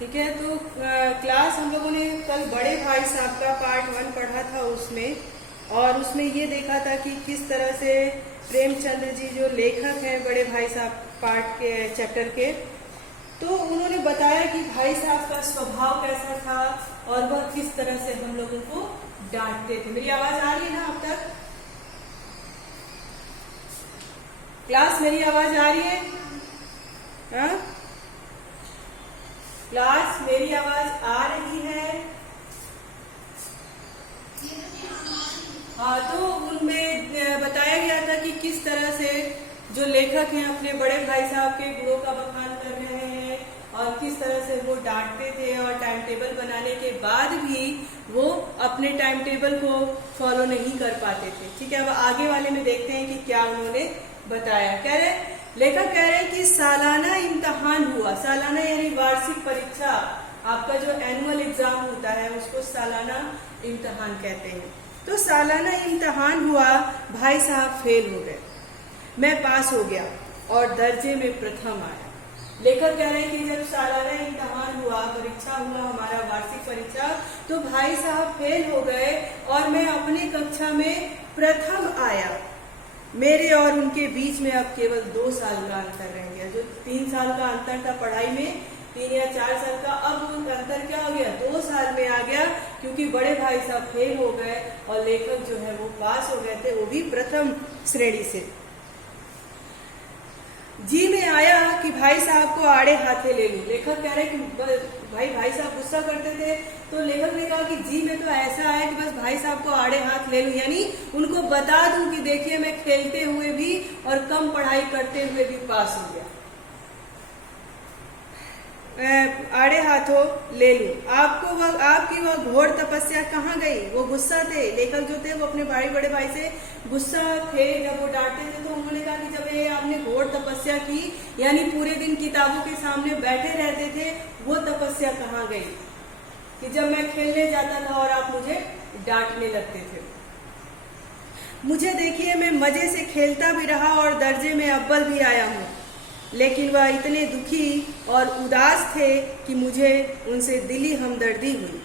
ठीक है। तो क्लास हम लोगों ने कल बड़े भाई साहब का पार्ट 1 पढ़ा था उसमें, और उसमें ये देखा था कि किस तरह से प्रेमचंद्र जी जो लेखक हैं बड़े भाई साहब पार्ट के चैप्टर के, तो उन्होंने बताया कि भाई साहब का स्वभाव कैसा था और वह किस तरह से हम लोगों को डांटते थे। मेरी आवाज आ रही है ना अब तक? क्लास मेरी आवाज आ रही है? हाँ क्लास मेरी आवाज आ रही है? हाँ, तो उनमें बताया गया था कि किस तरह से जो लेखक हैं अपने बड़े भाई साहब के गुणों का बखान कर रहे हैं और किस तरह से वो डांटते थे, और टाइम टेबल बनाने के बाद भी वो अपने टाइम टेबल को फॉलो नहीं कर पाते थे। ठीक है, अब आगे वाले में देखते हैं कि क्या उन्होंने बताया। लेखक कह रहे हैं कि सालाना इम्तिहान हुआ। सालाना यानी वार्षिक परीक्षा, आपका जो एनुअल एग्जाम होता है उसको सालाना इम्तिहान कहते हैं। तो सालाना इम्तिहान हुआ, भाई साहब फेल हो गए, मैं पास हो गया और दर्जे में प्रथम आया। लेखक कह रहे हैं कि जब सालाना इम्तिहान हुआ, परीक्षा हुआ, हमारा वार्षिक परीक्षा, तो भाई साहब फेल हो गए और मैं अपनी कक्षा में प्रथम आया। मेरे और उनके बीच में अब केवल 2 साल का अंतर रह गया। जो 3 साल का अंतर था पढ़ाई में, 3 या 4 साल का, अब वो अंतर क्या हो गया? 2 साल में आ गया, क्योंकि बड़े भाई साहब फेल हो गए और लेखक जो है वो पास हो गए थे, वो भी प्रथम श्रेणी से। जी में आया कि भाई साहब को आड़े हाथे ले लूं। लेखक कह रहे कि भाई साहब गुस्सा करते थे, तो लेखक ने कहा कि जी में तो ऐसा है कि बस भाई साहब को आड़े हाथ ले लूं, यानी उनको बता दूं कि देखिए मैं खेलते हुए भी और कम पढ़ाई करते हुए भी पास हो गया। आड़े हाथों ले लूं। आपकी वह घोर तपस्या कहाँ गई? वो गुस्सा थे, लेखक जो थे वो अपने बड़े भाई से गुस्सा थे जब वो डांटते थे। तो उन्होंने कहा कि जब ये आपने घोर तपस्या की, यानी पूरे दिन किताबों के सामने बैठे रहते थे, वो तपस्या कहाँ गई कि जब मैं खेलने जाता था और आप मुझे डांटने लगते थे। मुझे देखिए, मैं मजे से खेलता भी रहा और दर्जे में अव्वल भी आया हूँ, लेकिन वह इतने दुखी और उदास थे कि मुझे उनसे दिली हमदर्दी हुई।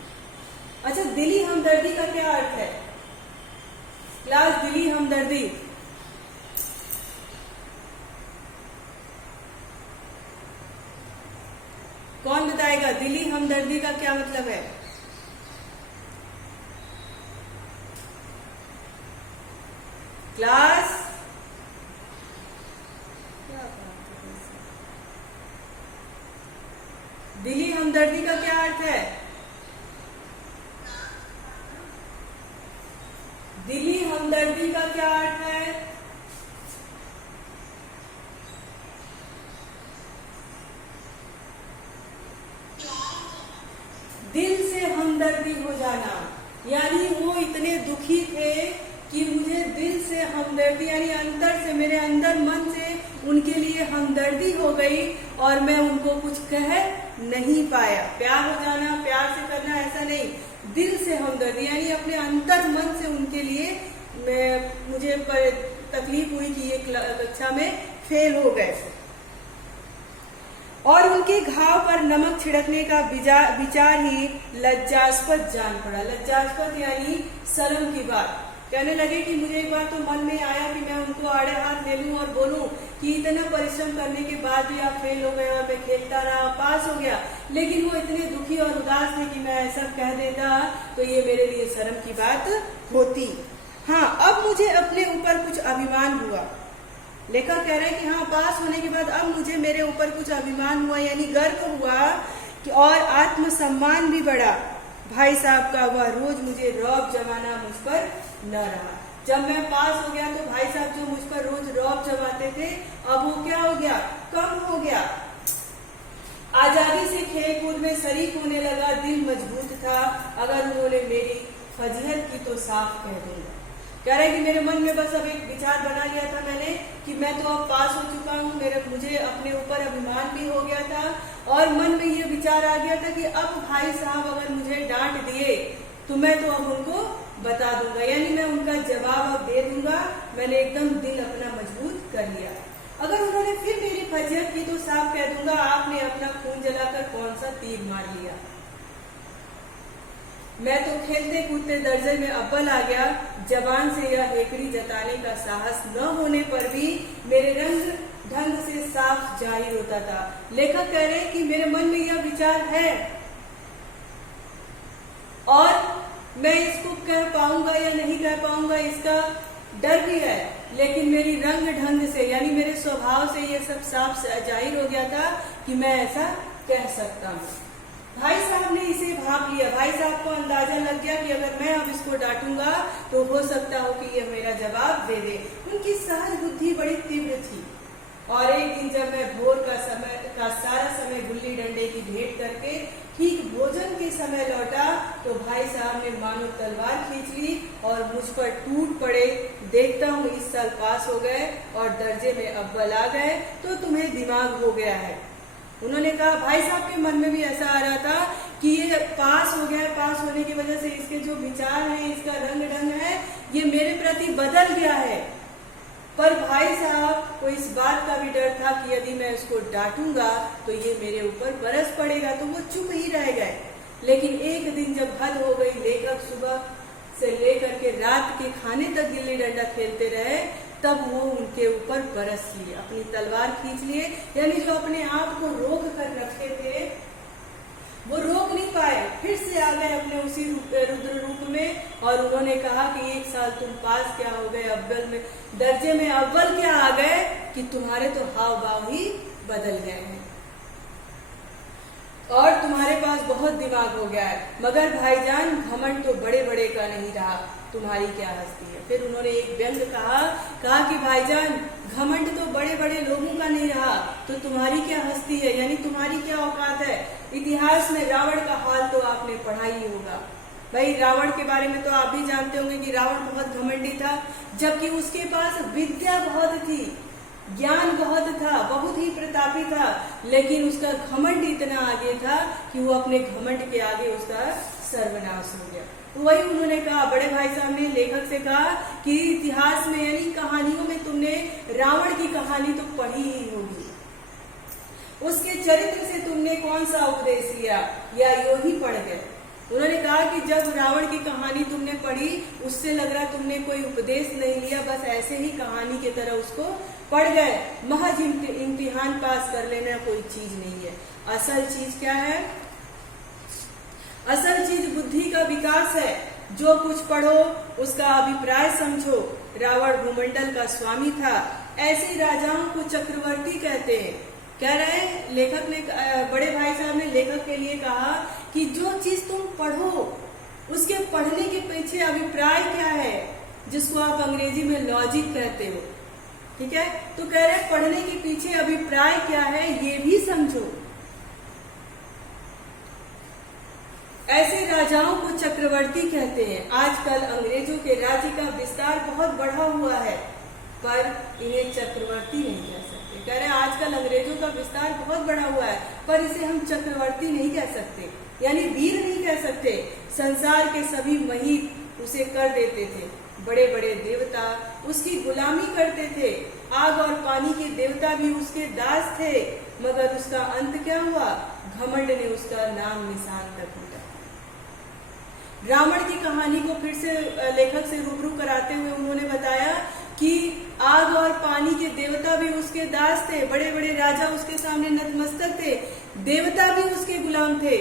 अच्छा, दिली हमदर्दी का क्या अर्थ है क्लास? दिली हमदर्दी कौन बताएगा? दिली हमदर्दी का क्या मतलब है? क्लास दिली हमदर्दी का क्या अर्थ है? दिली हमदर्दी का क्या अर्थ है? दिल से हमदर्दी हो जाना, यानी वो इतने दुखी थे कि मुझे दिल से हमदर्दी, यानी अंतर से, मेरे अंदर मन से उनके लिए हमदर्दी हो गई और मैं उनको कुछ कह नहीं पाया। प्यार हो जाना, प्यार से करना, ऐसा नहीं, दिल से हमदर्दी, यानी अपने अंतर मन से उनके लिए मुझे तकलीफ हुई कि ये कक्षा में फेल हो गए और उनके घाव पर नमक छिड़कने का विचार ही लज्जास्पद जान पड़ा। लज्जास्पद यानी शर्म की बात। कहने लगे कि मुझे एक बार तो मन में आया कि मैं उनको आड़े हाथ ले लूं और बोलूं कि इतना परिश्रम करने के बाद भी आप फेल हो गए और मैं खेलता रहा, पास हो गया। लेकिन वो इतने दुखी और उदास थे कि मैं ऐसा कह देता तो ये मेरे लिए शर्म की बात होती। हाँ, अब मुझे अपने ऊपर कुछ अभिमान हुआ। लेखक कह रहे हैं कि हाँ, पास होने के बाद अब मुझे मेरे ऊपर कुछ अभिमान हुआ, यानी गर्व हुआ कि और आत्मसम्मान भी बढ़ा। भाई साहब का वह रोज मुझे रौब जमाना मुझ पर न रहा। जब मैं पास हो गया तो भाई साहब जो मुझ पर रोज रौब जमाते थे, अब वो क्या हो गया? कम हो गया। आजादी से खेल कूद में शरीक होने लगा, दिल मजबूत था। अगर उन्होंने मेरी फजीहत की तो साफ कह दूंगा। कह रहे कि मेरे मन में बस अब एक विचार बना लिया था मैंने कि मैं तो अब पास हो चुका हूँ, मुझे अपने ऊपर अभिमान भी हो गया था और मन में ये विचार आ गया था कि अब भाई साहब अगर मुझे डांट दिए तो मैं तो अब उनको बता दूंगा, यानी मैं उनका जवाब अब दे दूंगा। मैंने एकदम दिल अपना मजबूत कर लिया। अगर उन्होंने फिर मेरी फजियत की तो साफ कह दूंगा आपने अपना खून जलाकर कौन सा तीर मार लिया। मैं तो खेलते कूदते दर्जे में अव्वल आ गया। जबान से यह हेकड़ी जताने का साहस न होने पर भी मेरे रंग ढंग से साफ जाहिर होता था। लेखक कह रहे हैं कि मेरे मन में यह विचार है और मैं इसको कह पाऊंगा या नहीं कह पाऊंगा इसका डर भी है, लेकिन मेरी रंग ढंग से यानी मेरे स्वभाव से ये सब साफ जाहिर हो गया था कि मैं ऐसा कह सकता हूँ। भाई साहब ने इसे भाप लिया। भाई साहब को अंदाजा लग गया कि अगर मैं अब इसको डांटूंगा तो हो सकता हो कि यह मेरा जवाब दे दे। उनकी सहज बुद्धि बड़ी तीव्र थी और एक दिन जब मैं भोर का सारा समय गुल्ली डंडे की भेंट करके ठीक भोजन के समय लौटा तो भाई साहब ने मानो तलवार खींच ली और मुझ पर टूट पड़े। देखता हूँ इस साल पास हो गए और दर्जे में अव्वल आ गए तो तुम्हें दिमाग हो गया है। उन्होंने कहा, भाई साहब के मन में भी ऐसा आ रहा था कि ये पास हो गया है, पास होने की वजह से इसके जो विचार हैं, इसका रंग ढंग है, ये मेरे प्रति बदल गया है। पर भाई साहब को इस बात का भी डर था कि यदि मैं उसको डांटूंगा तो ये मेरे ऊपर बरस पड़ेगा, तो वो चुप ही रह गए। लेकिन एक दिन जब हद हो गई, लेखक सुबह से लेकर के रात के खाने तक गिल्ली डंडा खेलते रहे, तब वो उनके ऊपर बरस लिए, अपनी तलवार खींच लिए। यानी जो अपने आप को रोक कर रखे थे वो रोक नहीं पाए, फिर से आ गए अपने उसी रुद्र रूप में और उन्होंने कहा कि एक साल तुम पास क्या हो गए, अव्वल में दर्जे में अव्वल क्या आ गए कि तुम्हारे तो हाव भाव ही बदल गए हैं और तुम्हारे पास बहुत दिमाग हो गया है। मगर भाईजान घमंड तो बड़े बड़े का नहीं रहा, तुम्हारी क्या हस्ती है। फिर उन्होंने एक व्यंग कहा कि भाईजान घमंड तो बड़े बड़े लोगों का नहीं रहा तो तुम्हारी क्या हस्ती है, यानी तुम्हारी क्या औकात है। इतिहास में रावण का हाल तो आपने पढ़ा ही होगा। भाई रावण के बारे में तो आप भी जानते होंगे कि रावण बहुत घमंडी था, जबकि उसके पास विद्या बहुत थी, ज्ञान बहुत था, बहुत ही प्रतापी था, लेकिन उसका घमंड इतना आगे था कि वो अपने घमंड के आगे उसका सर्वनाश हो गया। तो वही उन्होंने कहा, बड़े भाई साहब ने लेखक से कहा कि इतिहास में यानी कहानियों में तुमने रावण की कहानी तो पढ़ी ही होगी, उसके चरित्र से तुमने कौन सा उपदेश लिया या यो ही पढ़ गए। उन्होंने कहा कि जब रावण की कहानी तुमने पढ़ी उससे लग रहा तुमने कोई उपदेश नहीं लिया, बस ऐसे ही कहानी की तरह उसको पढ़ गए। महज इम्तिहान पास कर लेना कोई चीज नहीं है। असल चीज क्या है? असल चीज बुद्धि का विकास है। जो कुछ पढ़ो उसका अभिप्राय समझो। रावण भूमंडल का स्वामी था, ऐसे राजाओं को चक्रवर्ती कहते हैं। कह रहे हैं लेखक ने, बड़े भाई साहब ने लेखक के लिए कहा कि जो चीज तुम पढ़ो उसके पढ़ने के पीछे अभिप्राय क्या है, जिसको आप अंग्रेजी में लॉजिक कहते हो, ठीक है। तो कह रहे हैं पढ़ने के पीछे अभिप्राय क्या है ये भी समझो। ऐसे राजाओं को चक्रवर्ती कहते हैं। आजकल अंग्रेजों के राज्य का विस्तार बहुत बढ़ा हुआ है, पर इन्हें चक्रवर्ती नहीं कह सकते। कह रहे हैं आजकल अंग्रेजों का विस्तार बहुत बढ़ा हुआ है, पर इसे हम चक्रवर्ती नहीं कह सकते, यानी वीर नहीं कह सकते। संसार के सभी महीप उसे कर देते थे, बड़े बड़े देवता उसकी गुलामी करते थे, आग और पानी के देवता भी उसके दास थे, मगर उसका अंत क्या हुआ? घमंड ने उसका नाम निशान तक मिटा। रावण की कहानी को फिर से लेखक से रूबरू कराते हुए उन्होंने बताया कि आग और पानी के देवता भी उसके दास थे, बड़े बड़े राजा उसके सामने नतमस्तक थे, देवता भी उसके गुलाम थे,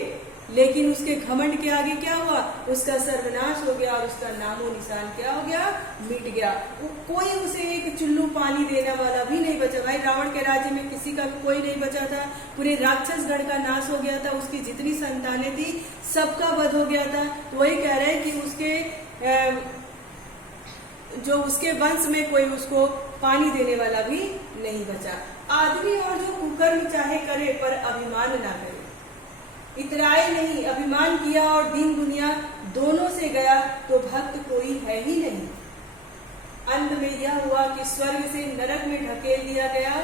लेकिन उसके घमंड के आगे क्या हुआ? उसका सर्वनाश हो गया और उसका नामो निशान क्या हो गया? मिट गया। कोई उसे एक चुल्लू पानी देने वाला भी नहीं बचा। भाई रावण के राज्य में किसी का कोई नहीं बचा था, पूरे राक्षसगढ़ का नाश हो गया था, उसकी जितनी संतानें थी सबका वध हो गया था। तो वही कह रहे हैं कि उसके वंश में कोई उसको पानी देने वाला भी नहीं बचा। आदमी और जो कुकर्म चाहे करे पर अभिमान ना करे, इतराए नहीं, अभिमान किया और दीन दुनिया दोनों से गया तो भक्त कोई है ही नहीं। अंत में यह हुआ कि स्वर्ग से नरक में ढकेल दिया गया।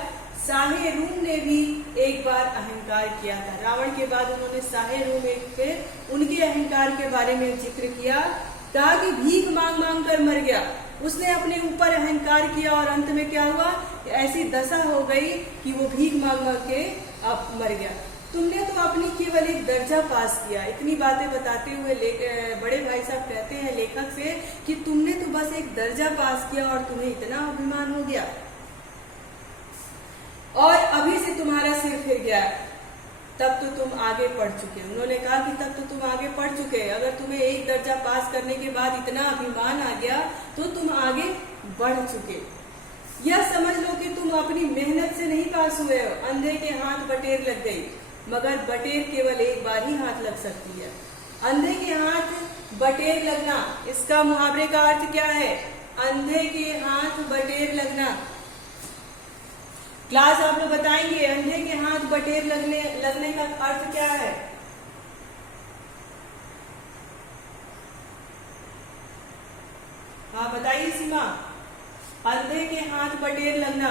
साहे रूम ने भी एक बार अहंकार किया था। रावण के बाद उन्होंने साहे रूम उनके अहंकार के बारे में जिक्र किया, कहा कि भीख मांग मांग कर मर गया। उसने अपने ऊपर अहंकार किया और अंत में क्या हुआ, ऐसी दशा हो गई कि वो भीख मांग मांग के अब मर गया। तुमने तो अपनी केवल एक दर्जा पास किया। इतनी बातें बताते हुए बड़े भाई साहब कहते हैं लेखक से कि तुमने तो बस एक दर्जा पास किया और तुम्हें इतना अभिमान हो गया और अभी से तुम्हारा सिर फिर गया, तब तो तुम आगे पढ़ चुके। उन्होंने कहा कि तब तो तुम आगे पढ़ चुके, अगर तुम्हें एक दर्जा पास करने के बाद इतना अभिमान आ गया तो तुम आगे बढ़ चुके। यह समझ लो कि तुम अपनी मेहनत से नहीं पास हुए हो। अंधे के हाथ बटेर लग गई, मगर बटेर केवल एक बार ही हाथ लग सकती है। अंधे के हाथ बटेर लगना, इसका मुहावरे का अर्थ क्या है? अंधे के हाथ बटेर लगना। क्लास आप लोग बताएंगे अंधे के हाथ बटेर लगने का अर्थ क्या है? हाँ बताइए सीमा, अंधे के हाथ बटेर लगना।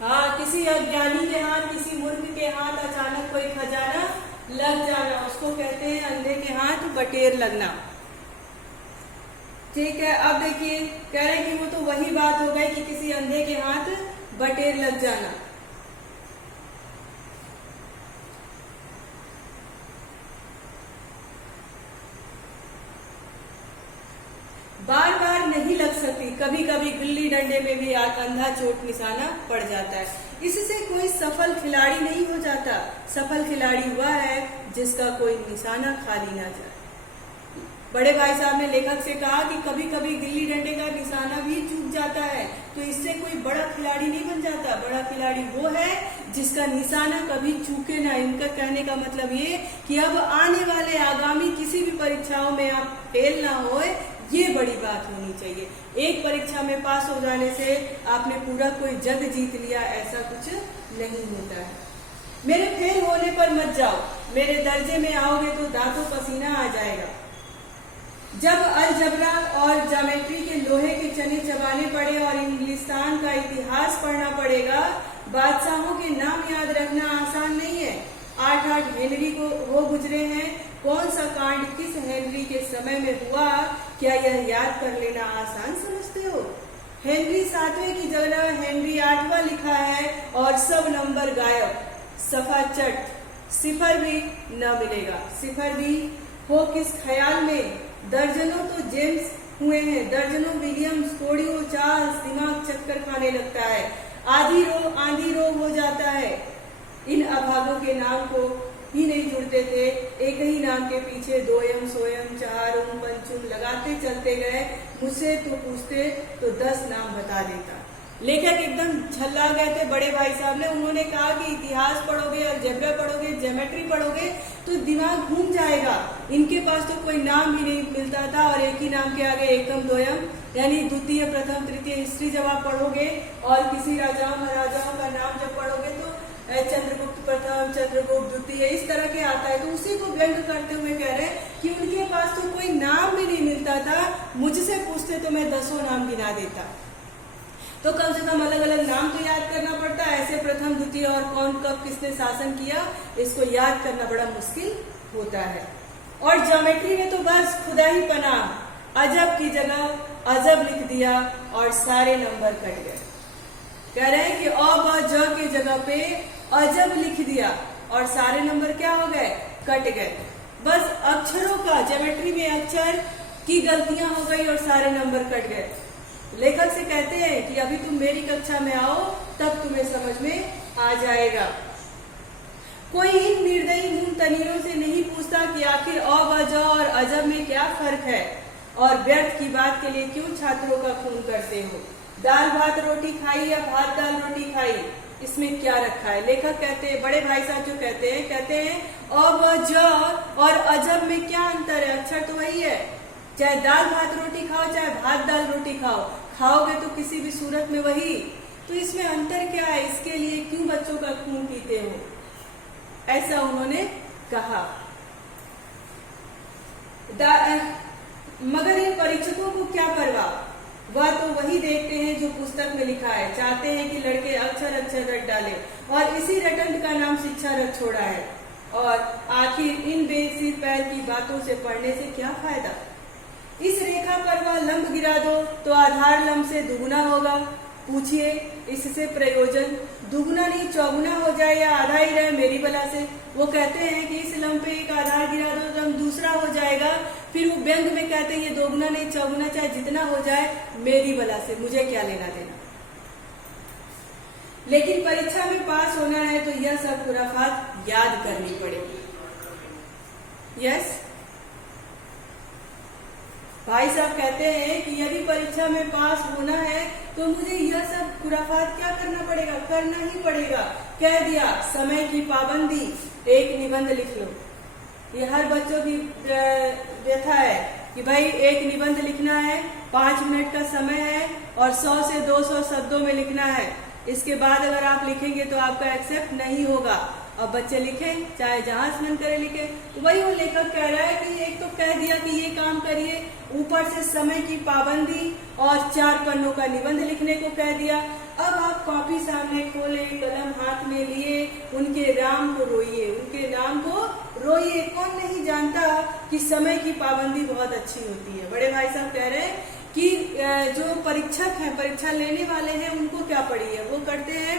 हाँ, किसी अज्ञानी के हाथ, किसी मूर्ख के हाथ अचानक कोई खजाना लग जाना, उसको कहते हैं अंधे के हाथ बटेर लगना। ठीक है, अब देखिए कह रहे हैं कि वो तो वही बात हो गई कि किसी अंधे के हाथ बटेर लग जाना। बार बार नहीं लग सकती, कभी कभी गुल्ली डंडे में भी अंधा चोट निशाना पड़ जाता है। इससे कोई सफल खिलाड़ी नहीं हो जाता। सफल खिलाड़ी हुआ है जिसका कोई निशाना खाली ना जाए। बड़े भाई साहब ने लेखक से कहा कि कभी कभी गिल्ली डंडे का निशाना भी चूक जाता है, तो इससे कोई बड़ा खिलाड़ी नहीं बन जाता। बड़ा खिलाड़ी वो है जिसका निशाना कभी चूके ना। इनका कहने का मतलब ये कि अब आने वाले आगामी किसी भी परीक्षाओं में आप फेल ना होए, ये बड़ी बात होनी चाहिए। एक परीक्षा में पास हो जाने से आपने पूरा कोई जग जीत लिया, ऐसा कुछ नहीं होता है। मेरे फेल होने पर मत जाओ, मेरे दर्जे में आओगे तो दांतों पसीना आ जाएगा। जब अलजबरा और ज्योमेट्री के लोहे के चने चबाने पड़े और इंग्लिस्तान का इतिहास पढ़ना पड़ेगा, बादशाहों के नाम याद रखना आसान नहीं है। 8 हेनरी को हो गुजरे हैं, कौन सा कांड किस हेनरी के समय में हुआ, क्या यह याद कर लेना आसान समझते हो? हेनरी 7वें की जगह हेनरी 8वां लिखा है और सब नंबर गायब, सफा चट, सिफर भी न मिलेगा। सिफर भी हो किस ख्याल में, दर्जनों तो जेम्स हुए हैं, दर्जनों विलियम्स, कोड़ियों चार्ल्स, दिमाग चक्कर खाने लगता है, आंधी रोग हो जाता है। इन अभागों के नाम को ही नहीं जुड़ते थे, एक ही नाम के पीछे दोयम सोयम चहारुम पंचुम लगाते चलते गए। मुझसे तो पूछते तो 10 नाम बता देता। लेखक एकदम झल्ला गए थे बड़े भाई साहब ने। उन्होंने कहा कि इतिहास पढ़ोगे, अलजेब्रा पढ़ोगे, ज्योमेट्री पढ़ोगे तो दिमाग घूम जाएगा। इनके पास तो कोई नाम भी नहीं मिलता था और एक ही नाम के आगे एकम दोयम यानी द्वितीय प्रथम तृतीय हिस्ट्री जब आप पढ़ोगे और किसी राजाओं महाराजाओं का नाम जब पढ़ोगे तो चंद्रगुप्त प्रथम, चंद्रगुप्त द्वितीय, इस तरह के आता है। तो उसी को व्यंग करते हुए कह रहे हैं कि उनके पास तो कोई नाम भी नहीं मिलता था, मुझसे पूछते तो मैं 10 नाम गिना देता। तो कम से कम अलग अलग नाम तो याद करना पड़ता है। ऐसे प्रथम द्वितीय और कौन कब किसने शासन किया, इसको याद करना बड़ा मुश्किल होता है। और ज्योमेट्री ने तो बस खुदा ही पना, अजब की जगह अजब लिख दिया और सारे नंबर कट गए। कह रहे हैं कि अ ब ज के जगह पे अजब लिख दिया और सारे नंबर क्या हो गए, कट गए। बस अक्षरों का, ज्योमेट्री में अक्षर की गलतियां हो गई और सारे नंबर कट गए। लेखक से कहते हैं कि अभी तुम मेरी कक्षा में आओ तब तुम्हें समझ में आ जाएगा। कोई इन निर्दयी मून तनियों से नहीं पूछता कि आखिर अ ब ज और अजब में क्या फर्क है और व्यर्थ की बात के लिए क्यों छात्रों का खून करते हो। दाल भात रोटी खाई या भात दाल रोटी खाई, इसमें क्या रखा है। लेखक कहते हैं, बड़े भाई साहब जो कहते हैं अ ब ज और अजब में क्या अंतर है, अक्षर तो वही है। चाहे दाल भात रोटी खाओ चाहे भात दाल रोटी खाओ, खाओगे तो किसी भी सूरत में वही। तो इसमें अंतर क्या है, इसके लिए क्यों बच्चों का खून पीते हो, ऐसा उन्होंने कहा। मगर इन परीक्षकों को क्या परवाह, वह तो वही देखते हैं जो पुस्तक में लिखा है। चाहते हैं कि लड़के अक्षर अक्षर रट डाले और इसी रटंत का नाम शिक्षा रट छोड़ा है। और आखिर इन बेसिर पैर की बातों से पढ़ने से क्या फायदा। इस रेखा पर वह लंब गिरा दो तो आधार लंब से दुगुना होगा। पूछिए इससे प्रयोजन दुगुना नहीं चौगुना हो जाए या आधा ही रहे मेरी बला से। वो कहते हैं कि इस लंब पे एक आधार गिरा दो तो लंब दूसरा हो जाएगा। फिर वो व्यंग में कहते हैं ये दोगुना नहीं चौगुना चाहे जितना हो जाए मेरी बला से, मुझे क्या लेना देना। लेकिन परीक्षा में पास होना है तो यह सब खुराफात याद करनी पड़ेगी। यस भाई साहब कहते हैं कि यदि परीक्षा में पास होना है तो मुझे यह सब खुराफात क्या करना पड़ेगा, करना ही पड़ेगा। कह दिया समय की पाबंदी, एक निबंध लिख लो। ये हर बच्चों की व्यथा है कि भाई एक निबंध लिखना है, 5 मिनट का समय है और 100 से 200 शब्दों में लिखना है। इसके बाद अगर आप लिखेंगे तो आपका एक्सेप्ट नहीं होगा। अब बच्चे लिखें चाहे जहां से मन करे लिखे। तो वही वो लेखक कह रहा है कि एक तो कह दिया कि ये काम करिए, ऊपर से समय की पाबंदी और 4 पन्नों का निबंध लिखने को कह दिया। अब आप कॉपी सामने खोले, कलम हाथ में लिए, उनके राम को रोइए, उनके नाम को रोइए। कौन नहीं जानता कि समय की पाबंदी बहुत अच्छी होती है। बड़े भाई साहब कह रहे हैं कि जो परीक्षक हैं, परीक्षा लेने वाले हैं, उनको क्या पड़ी है। वो करते हैं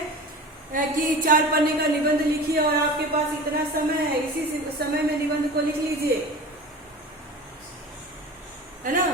कि 4 पन्ने का निबंध लिखिए और आपके पास इतना समय है, इसी समय में निबंध को लिख लीजिए, है ना।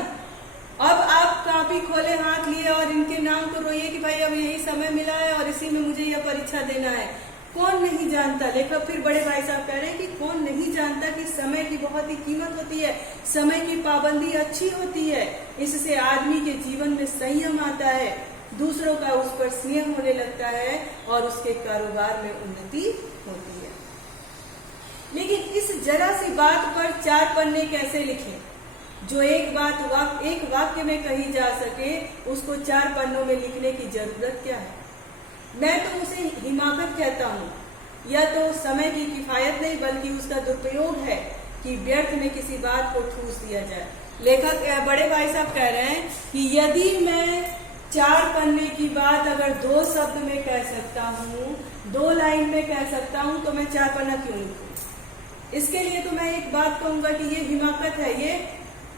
अब आप कॉपी खोले हाथ लिए और इनके नाम को रोइए कि भाई अब यही समय मिला है और इसी में मुझे यह परीक्षा देना है। कौन नहीं जानता। लेखक फिर बड़े भाई साहब कह रहे हैं कि कौन नहीं जानता कि समय की बहुत ही कीमत होती है, समय की पाबंदी अच्छी होती है। इससे आदमी के जीवन में संयम आता है, दूसरों का उस पर स्नेह होने लगता है और उसके कारोबार में उन्नति होती है। लेकिन इस जरा सी बात पर 4 पन्ने कैसे लिखें। जो एक वाक्य में कही जा सके उसको 4 पन्नों में लिखने की जरूरत क्या है। मैं तो उसे हिमाकत कहता हूँ। यह तो समय की किफायत नहीं बल्कि उसका दुरुपयोग है कि व्यर्थ में किसी बात को ठूस दिया जाए। लेखक बड़े भाई साहब कह रहे हैं कि यदि मैं 4 पन्ने की बात अगर 2 शब्द में कह सकता हूँ, 2 लाइन में कह सकता हूँ, तो मैं 4 पन्ना क्यों लिखूं। इसके लिए तो मैं एक बात कहूंगा कि ये हिमाकत है, ये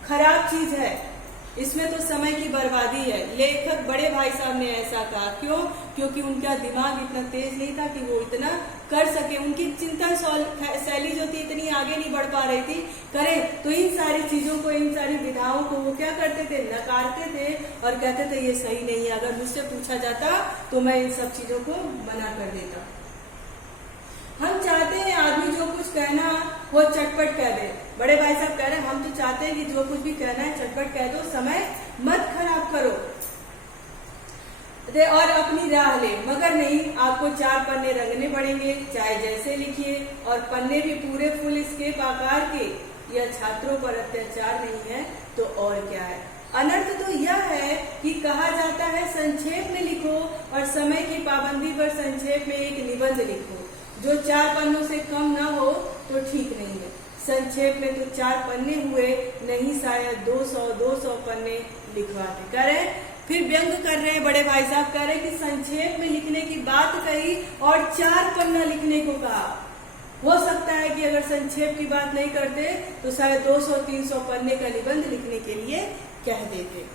खराब चीज है, इसमें तो समय की बर्बादी है। लेखक बड़े भाई साहब ने ऐसा कहा क्यों, क्योंकि उनका दिमाग इतना तेज नहीं था कि वो इतना कर सके। उनकी चिंतन शैली जो थी इतनी आगे नहीं बढ़ पा रही थी। करें तो इन सारी चीजों को, इन सारी विधाओं को वो क्या करते थे, नकारते थे और कहते थे ये सही नहीं है। अगर मुझसे पूछा जाता तो मैं इन सब चीजों को मना कर देता। हम चाहते हैं आदमी जो कुछ कहना वो चटपट कह दे। बड़े भाई साहब कह रहे हैं हम तो चाहते हैं कि जो कुछ भी कहना है चटपट कह दो, समय मत खराब करो और अपनी राह ले। मगर नहीं, आपको 4 पन्ने रंगने पड़ेंगे, चाहे जैसे लिखिए, और पन्ने भी पूरे फुल स्केप आकार के। यह छात्रों पर अत्याचार नहीं है तो और क्या है। अनर्थ तो यह है कि कहा जाता है संक्षेप में लिखो और समय की पाबंदी पर संक्षेप में एक निबंध लिखो। जो 4 पन्नों से कम ना हो तो ठीक नहीं है। संक्षेप में तो 4 पन्ने हुए, नहीं शायद 200 पन्ने लिखवाते। कह रहे फिर व्यंग कर रहे हैं बड़े भाई साहब, कह रहे कि संक्षेप में लिखने की बात कही और 4 पन्ना लिखने को कहा। हो सकता है कि अगर संक्षेप की बात नहीं करते तो शायद 200-300 पन्ने का निबंध लिखने के लिए कह देते।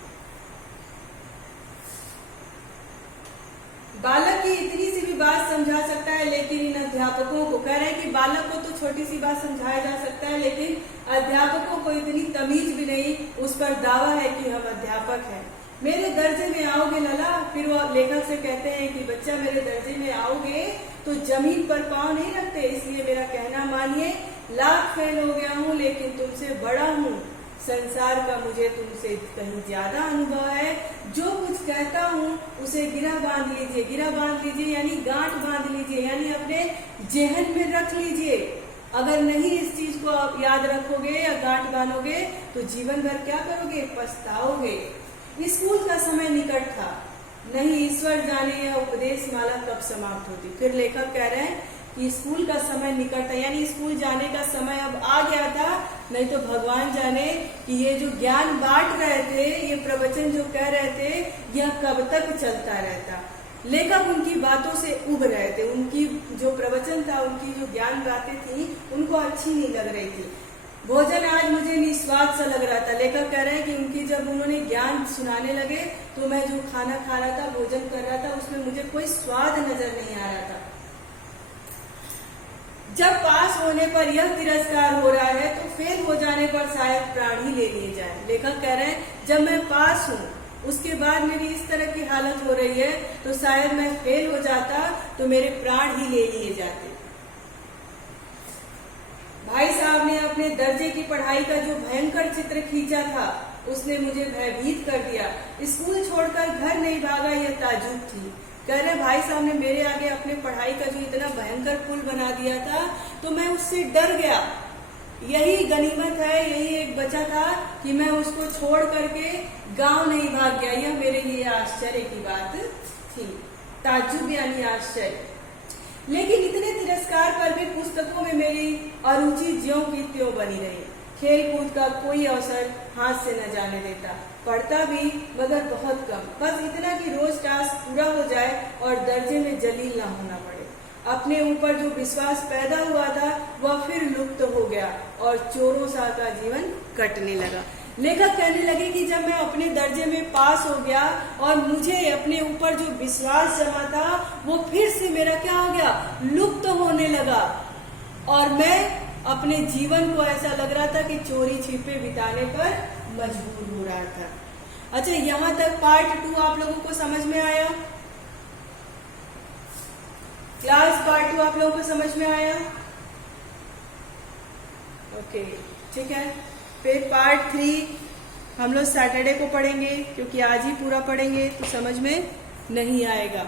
बालक की इतनी सी भी बात समझा सकता है, लेकिन इन अध्यापकों को, कह रहे हैं कि बालक को तो छोटी सी बात समझाया जा सकता है, लेकिन अध्यापकों को इतनी तमीज भी नहीं। उस पर दावा है कि हम अध्यापक हैं। मेरे दर्जे में आओगे लला। फिर वो लेखक से कहते हैं कि बच्चा मेरे दर्जे में आओगे तो जमीन पर पांव नहीं रखते, इसलिए मेरा कहना मानिए। लाख फेल हो गया हूँ लेकिन तुमसे बड़ा हूँ। संसार का मुझे तुमसे कहीं ज्यादा अनुभव है। जो कुछ कहता हूँ उसे गिरा बांध लीजिए। गिरा बांध लीजिए यानी गांठ बांध लीजिए, यानी अपने जेहन में रख लीजिए। अगर नहीं इस चीज को आप याद रखोगे या गांठ बांधोगे तो जीवन भर क्या करोगे, पछताओगे। स्कूल का समय निकट था, नहीं ईश्वर जाने यह उपदेश माला कब समाप्त होती। फिर लेखक कह रहे हैं कि स्कूल का समय निकट था, यानी स्कूल जाने का समय अब आ गया था। नहीं तो भगवान जाने कि ये जो ज्ञान बांट रहे थे, ये प्रवचन जो कह रहे थे, यह कब तक चलता रहता। लेखक उनकी बातों से उब रहे थे, उनकी जो प्रवचन था, उनकी जो ज्ञान बातें थी उनको अच्छी नहीं लग रही थी। भोजन आज मुझे निस्वाद सा लग रहा था। लेखक कह रहे हैं कि उनकी जब उन्होंने ज्ञान सुनाने लगे तो मैं जो खाना खा रहा था, भोजन कर रहा था, उसमें मुझे कोई स्वाद नजर नहीं आ रहा था। जब पास होने पर यह तिरस्कार हो रहा है तो फेल हो जाने पर शायद प्राण ही ले लिए जाए। लेखक कह रहे हैं जब मैं पास हूँ उसके बाद मेरी इस तरह की हालत हो रही है तो शायद मैं फेल हो जाता तो मेरे प्राण ही ले लिए जाते। भाई साहब ने अपने दर्जे की पढ़ाई का जो भयंकर चित्र खींचा था उसने मुझे भयभीत कर दिया। स्कूल छोड़कर घर नहीं भागा यह ताज्जुब थी। कह रहे भाई साहब ने मेरे आगे अपने पढ़ाई का जो इतना भयंकर पुल बना दिया था तो मैं उससे डर गया। यही गनीमत है, यही एक बचा था कि मैं उसको छोड़ करके गांव नहीं भाग गया। यह मेरे लिए आश्चर्य की बात थी, ताज्जुब यानी आश्चर्य। लेकिन इतने तिरस्कार पर भी पुस्तकों में मेरी अरुचि ज्यों की त्यों बनी रही। खेल कूद का कोई अवसर हाथ से न जाने देता। पढ़ता भी मगर बहुत कम, बस इतना कि रोज टास्क पूरा हो जाए और दर्जे में जलील ना होना पड़े। अपने ऊपर जो विश्वास पैदा हुआ था वह फिर लुप्त हो गया और चोरों सा का जीवन कटने लगा। लेखक कहने लगे कि जब मैं अपने दर्जे में पास हो गया और मुझे अपने ऊपर जो विश्वास जमा था वो फिर से मेरा क्या हो गया, लुप्त होने लगा। और मैं अपने जीवन को ऐसा लग रहा था कि चोरी छिपे बिताने पर मजबूर हो रहा था। अच्छा, यहाँ तक पार्ट 2 आप लोगों को समझ में आया? क्लास पार्ट 2 आप लोगों को समझ में आया? ओके, ठीक है। फिर पार्ट 3 हम लोग सैटरडे को पढ़ेंगे क्योंकि आज ही पूरा पढ़ेंगे तो समझ में नहीं आएगा।